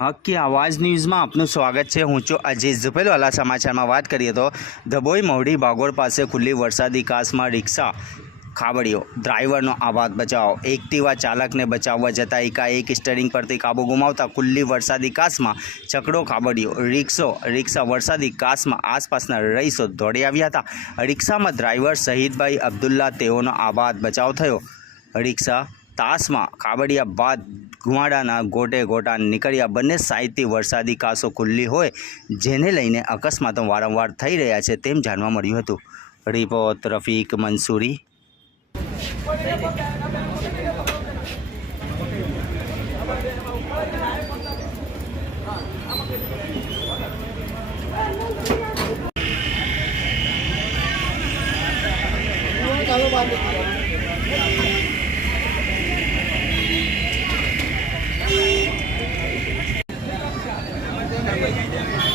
હકી આવાજ ન્યૂઝમાં આપનું સ્વાગત છે. હું છું અજીઝ પહેલાં સમાચારમાં વાત કરીએ તો ધબોઈ મવડી બાગોળ પાસે ખુલ્લી વરસાદી કાસમાં રિક્ષા ખાબડ્યો. ડ્રાઈવરનો આવાજ બચાવ. એક્ટિવા ચાલકને બચાવવા જતાં એકાએક સ્ટરિંગ પરથી કાબુ ગુમાવતા ખુલ્લી વરસાદી કાસમાં ચકડો ખાબડ્યો. રિક્ષો, રિક્ષા વરસાદી કાસમાં આસપાસના રહીશો દોડી આવ્યા હતા. રિક્ષામાં ડ્રાઈવર શહીદભાઈ અબ્દુલ્લા તેઓનો આવાજ બચાવ થયો. રિક્ષા તાસમાં કાબડિયા બાદ ગુવાડાના ગોટે ગોટા નીકળ્યા. બંને સાઈડથી વરસાદી કાસો ખુલ્લી હોય, જેને લઈને અકસ્માતો વારંવાર થઈ રહ્યા છે તેમ જાણવા મળ્યું હતું. રિપોર્ટ રફીક મંસૂરી. ચાલો doing?